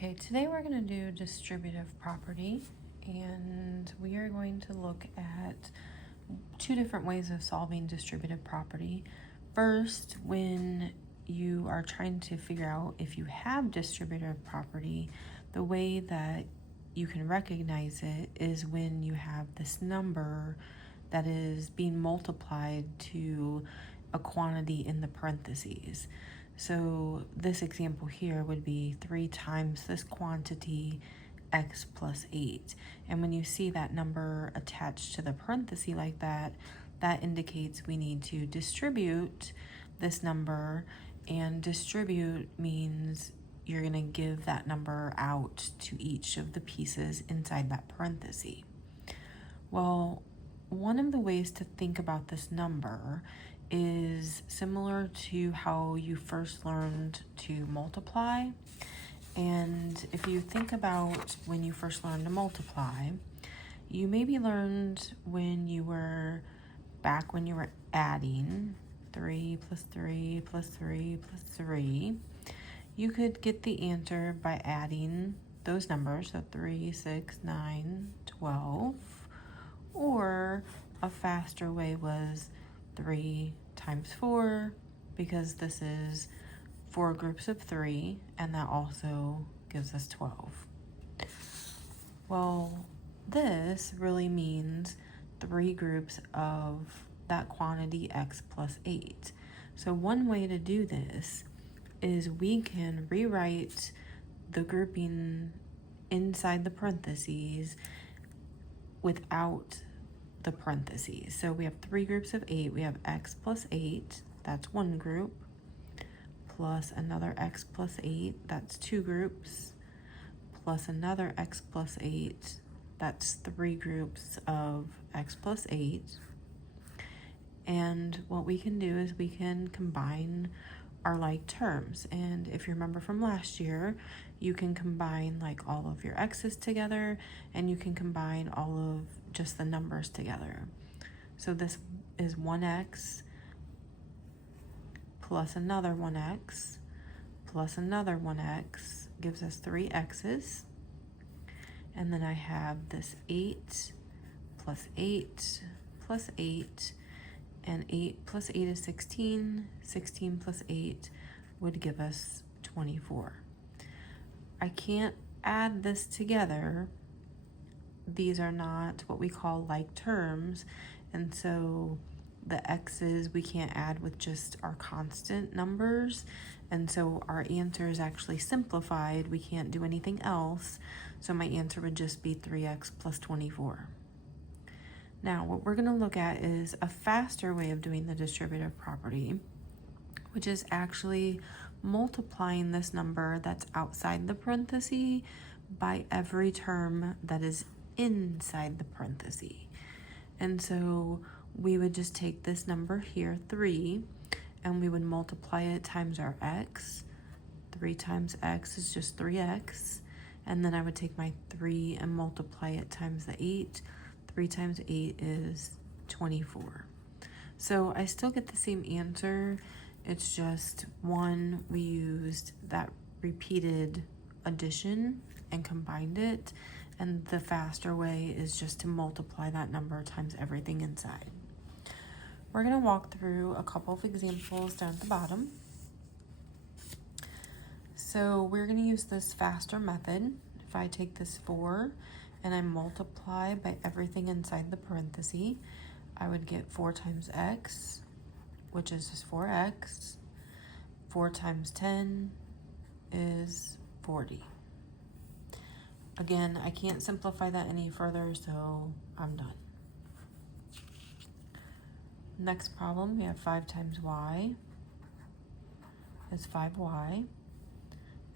Okay, today we're going to do distributive property, and we are going to look at two different ways of solving distributive property. First, when you are trying to figure out if you have distributive property, the way that you can recognize it is when you have this number that is being multiplied to a quantity in the parentheses. So this example here would be 3 times this quantity, x plus 8. And when you see that number attached to the parenthesis like that, that indicates we need to distribute this number, and distribute means you're going to give that number out to each of the pieces inside that parenthesis. Well, one of the ways to think about this number is similar to how you first learned to multiply. And if you think about when you first learned to multiply, you maybe learned when you were adding 3 plus 3 plus 3 plus 3. You could get the answer by adding those numbers, so 3, 6, 9, 12. Or a faster way was 3 times 4, because this is 4 groups of 3, and that also gives us 12. Well, this really means 3 groups of that quantity x plus 8. So one way to do this is we can rewrite the grouping inside the parentheses without the parentheses. So we have 3 groups of 8. We have x plus 8, that's one group, plus another x plus 8, that's 2 groups, plus another x plus 8, that's 3 groups of x plus 8. And what we can do is we can combine our like terms. And if you remember from last year, you can combine like all of your x's together, and you can combine all of just the numbers together. So this is 1x plus another 1x plus another 1x gives us 3 x's. And then I have this 8 plus 8 plus 8, and 8 plus 8 is 16. 16 plus 8 would give us 24. I can't add this together. These are not what we call like terms, and so the x's we can't add with just our constant numbers, and so our answer is actually simplified. We can't do anything else, so my answer would just be 3x plus 24. Now, what we're going to look at is a faster way of doing the distributive property, which is actually multiplying this number that's outside the parenthesis by every term that is inside the parenthesis. And so we would just take this number here, 3, and we would multiply it times our x. 3 times x is just 3x. And then I would take my 3 and multiply it times the 8. 3 times 8 is 24. So I still get the same answer. It's just one, we used that repeated addition and combined it, and the faster way is just to multiply that number times everything inside. We're going to walk through a couple of examples down at the bottom. So we're going to use this faster method. If I take this 4 and I multiply by everything inside the parenthesis, I would get 4 times x, which is just 4x. 4 times 10 is 40. Again, I can't simplify that any further, so I'm done. Next problem, we have 5 times y is 5y,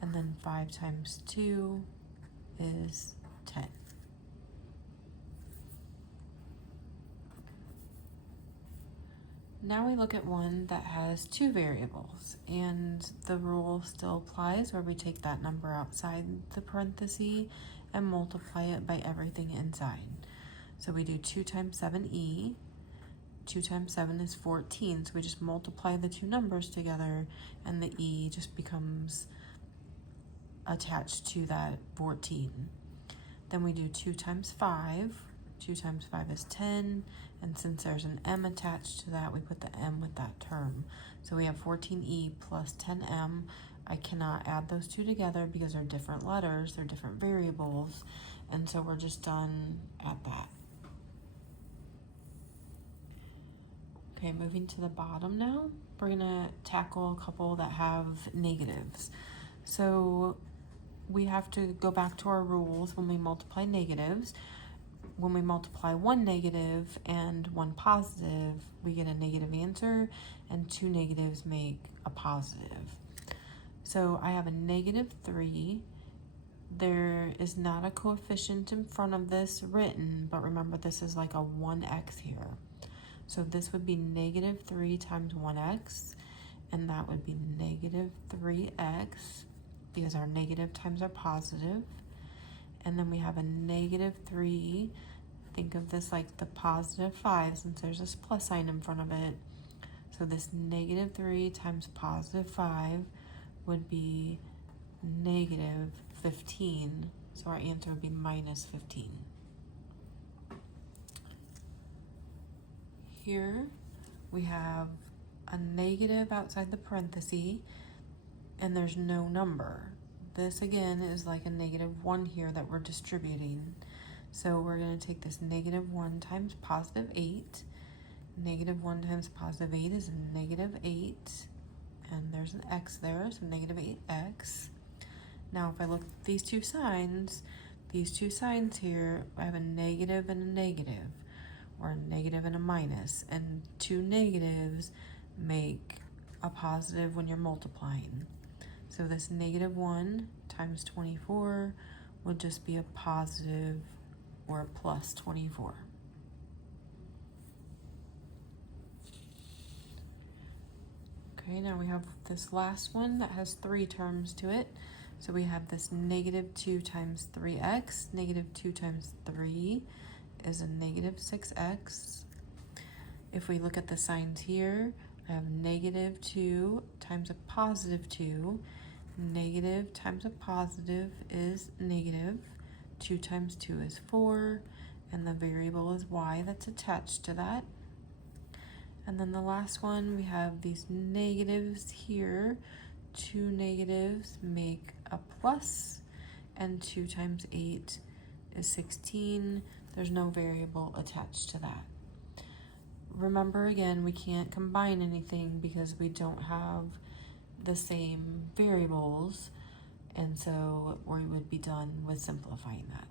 and then 5 times 2 is 10. Now we look at one that has 2 variables, and the rule still applies where we take that number outside the parenthesis and multiply it by everything inside. So we do 2 times 7e. 2 times 7 is 14, so we just multiply the two numbers together, and the e just becomes attached to that 14. Then we do 2 times 5. 2 times 5 is 10, and since there's an m attached to that, we put the m with that term. So we have 14e plus 10m. I cannot add those two together because they're different letters, they're different variables, and so we're just done at that. Okay, moving to the bottom now, we're gonna tackle a couple that have negatives. So we have to go back to our rules when we multiply negatives. When we multiply one negative and one positive, we get a negative answer, and two negatives make a positive. So I have a negative 3. There is not a coefficient in front of this written, but remember this is like a 1x here. So this would be negative 3 times 1x, and that would be negative 3x, because our negative times our positive. And then we have a negative 3. Think of this like the positive 5, since there's this plus sign in front of it. So this negative 3 times positive 5 would be negative 15. So our answer would be minus 15. Here we have a negative outside the parenthesis, and there's no number. This again is like a negative 1 here that we're distributing. So we're going to take this negative 1 times positive 8. Negative 1 times positive 8 is negative 8. And there's an x there, so negative 8x. Now if I look at these two signs here, I have a negative and a negative, or a negative and a minus. And two negatives make a positive when you're multiplying. So this negative 1 times 24 would just be a positive or a plus 24. Okay, now we have this last one that has 3 terms to it. So we have this negative 2 times 3x. Negative 2 times 3 is a negative 6x. If we look at the signs here, I have negative 2 times a positive 2. Negative times a positive is negative. 2 times 2 is 4, and the variable is y that's attached to that. And then the last one, we have these negatives here. 2 negatives make a plus, and 2 times 8 is 16. There's no variable attached to that. Remember again, we can't combine anything because we don't have the same variables, and so we would be done with simplifying that.